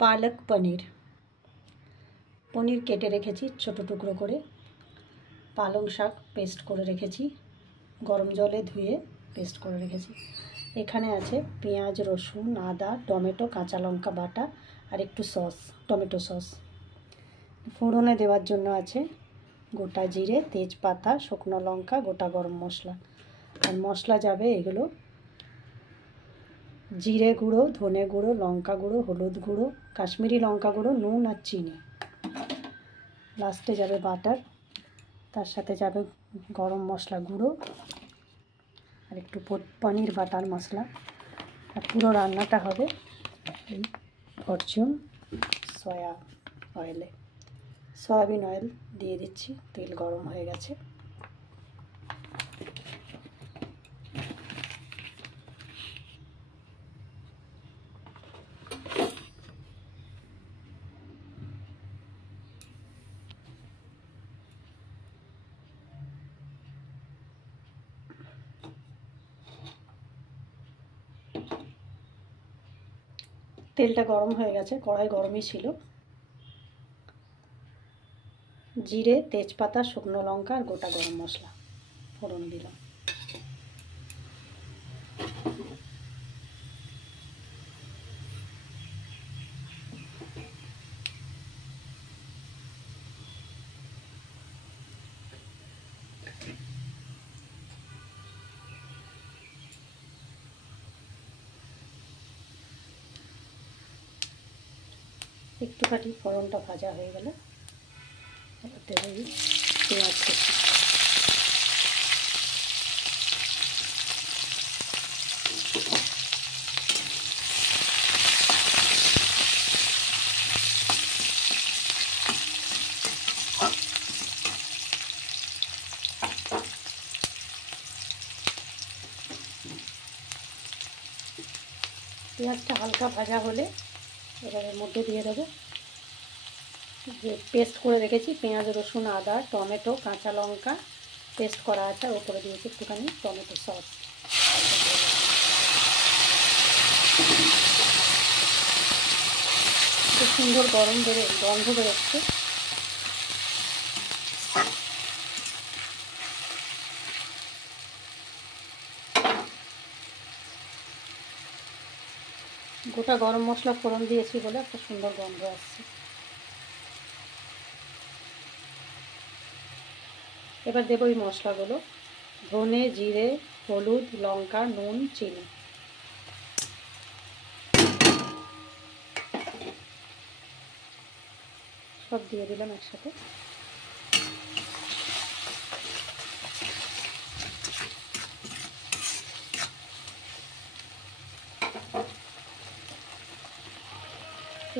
পালক পনির। পনির কেটে রেখেছি ছোট টুকরো করে। পালং শাক পেস্ট করে রেখেছি, গরম জলে ধুয়ে পেস্ট করে রেখেছি। এখানে আছে পেঁয়াজ, রসুন, আদা, টমেটো, কাঁচা লঙ্কা বাটা আর একটু সস, টমেটো সস। ফোড়নে দেওয়ার জন্য আছে গোটা জিরে, তেজপাতা, শুকনো লঙ্কা, গোটা গরম মশলা। আর মশলা যাবে এগুলো: জিরে গুঁড়ো, ধনে গুঁড়ো, লঙ্কা গুঁড়ো, হলুদ গুঁড়ো, কাশ্মীরি লঙ্কা গুঁড়ো, নুন আর চিনি। লাস্টে যাবে বাটার, তার সাথে যাবে গরম মশলা গুঁড়ো আর একটু পনির বাটার মশলা। আর পুরো রান্নাটা হবে এই ফরচুন সয়াবিন অয়েল দিয়ে দিচ্ছি। তেল গরম হয়ে গেছে। তেলটা গরম হয়ে গেছে, কড়াই গরমই ছিল। জিরে, তেজপাতা, শুকনো লঙ্কা আর গোটা গরম মশলা ফোড়ন দিলাম। একটুখানি ফোড়নটা ভাজা হয়ে গেলে এবার দেবো পেঁয়াজ কুচি। পেঁয়াজটা হালকা ভাজা হলে এবার এর মধ্যে দিয়ে দেবো যে পেস্ট করে রেখেছি পেঁয়াজ, রসুন, আদা, টমেটো, কাঁচা লঙ্কা পেস্ট করা আছে। আর ওপরে দিয়েছি একটুখানি টমেটো সস। খুব সুন্দর গন্ধ বেরোচ্ছে। গোটা গরম মশলা ফোড়ন দিয়েছি বলে একটা সুন্দর গন্ধ আসছে। এবার দেবো এই মশলাগুলো: ধনে, জিরে, হলুদ, লঙ্কা, নুন, চিনি। সব দিয়ে দিলাম একসাথে।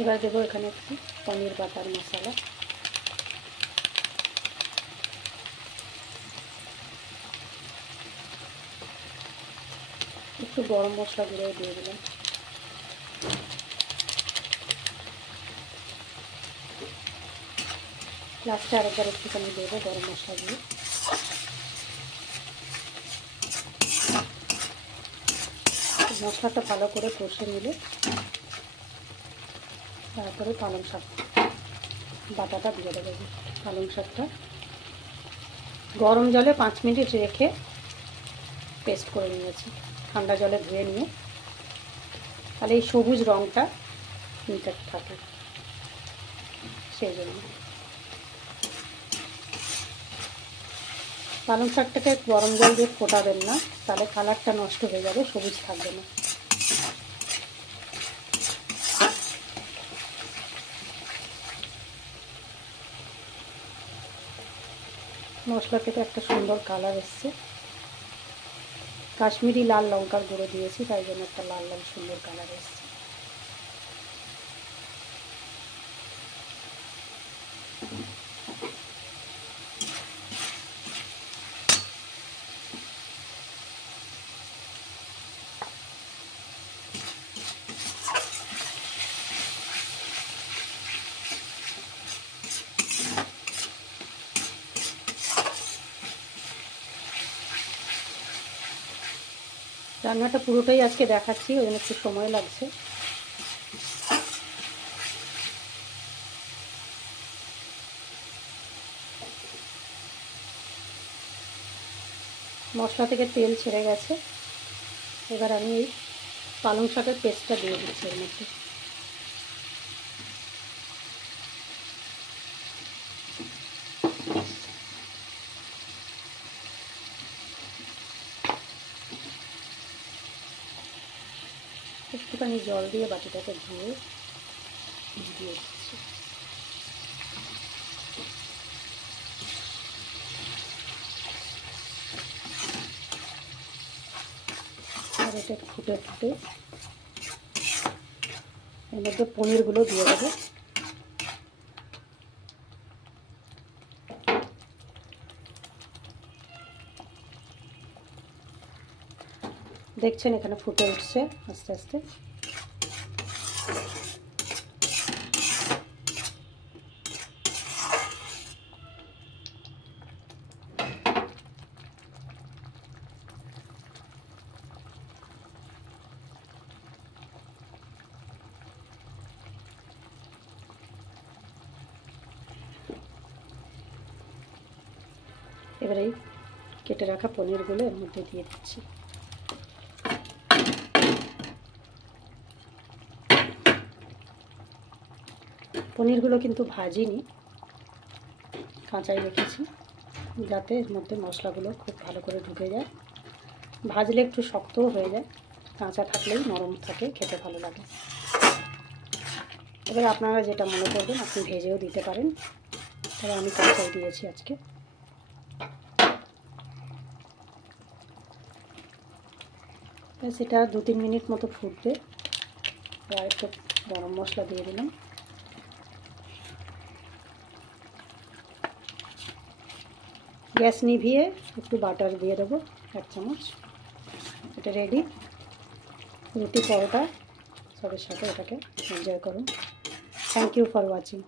এবার দেবো এখানে একটু পনির বাটার মশলা। একটু গরম মশলা গুঁড়ো দিয়ে দিলাম। লাস্টে আরেকবার একটুখানি দেবো গরম মশলা দিয়ে। মশলাটা ভালো করে কষে নিলে তারপরে পালং শাক বাটাটা দিয়ে দেবো। পালং শাকটা গরম জলে 5 মিনিট রেখে পেস্ট করে নিয়েছি, ঠান্ডা জলে ধুয়ে নিয়ে। তাহলে এই সবুজ রঙটা ইনট্যাক্ট থাকে, সেই জন্য। পালং শাকটাকে গরম জল দিয়ে ফোটাবেন না, তাহলে কালারটা নষ্ট হয়ে যাবে, সবুজ থাকবে না। মশলা থেকে একটা সুন্দর কালার এসছে। কাশ্মীরি লাল লঙ্কার গুঁড়ো দিয়েছি, তাই জন্য একটা লাল লাল সুন্দর কালার এসছে। রান্নাটা পুরোটাই আজকে দেখাচ্ছি, ওই জন্য একটু সময় লাগছে। মশলা থেকে তেল ছেড়ে গেছে। এবার আমি এই পালং শাকের পেস্টটা দিয়ে দিচ্ছি এর মধ্যে। একটুখানি জল দিয়ে বাটিটাকে ধুয়ে দিয়ে দিচ্ছি। আর এটা ফুটে ফুটে এর মধ্যে পনিরগুলো দিয়ে দেবো। দেখছেন এখানে ফুটে উঠছে আস্তে আস্তে। এবারে কেটে রাখা পনিরগুলো এর মধ্যে দিয়ে দিচ্ছি। পনিরগুলো কিন্তু ভাজিনি, কাঁচাই রেখেছি যাতে এর মধ্যে মশলাগুলো খুব ভালো করে ঢুকে যায়। ভাজলে একটু শক্তও হয়ে যায়, কাঁচা থাকলেই নরম থাকে, খেতে ভালো লাগে। এবার আপনারা যেটা মনে করবেন আপনি ভেজেও দিতে পারেন, তবে আমি কাঁচাই দিয়েছি আজকে। সেটা 2-3 মিনিট মতো ফুটবে। আর একটু গরম মশলা দিয়ে দিলাম। গ্যাস নিভিয়ে একটু বাটার দিয়ে দেবো 1 চামচ। এটা রেডি। রুটি পরোটা সবের সাথে এটাকে এনজয় করুন। Thank you for watching.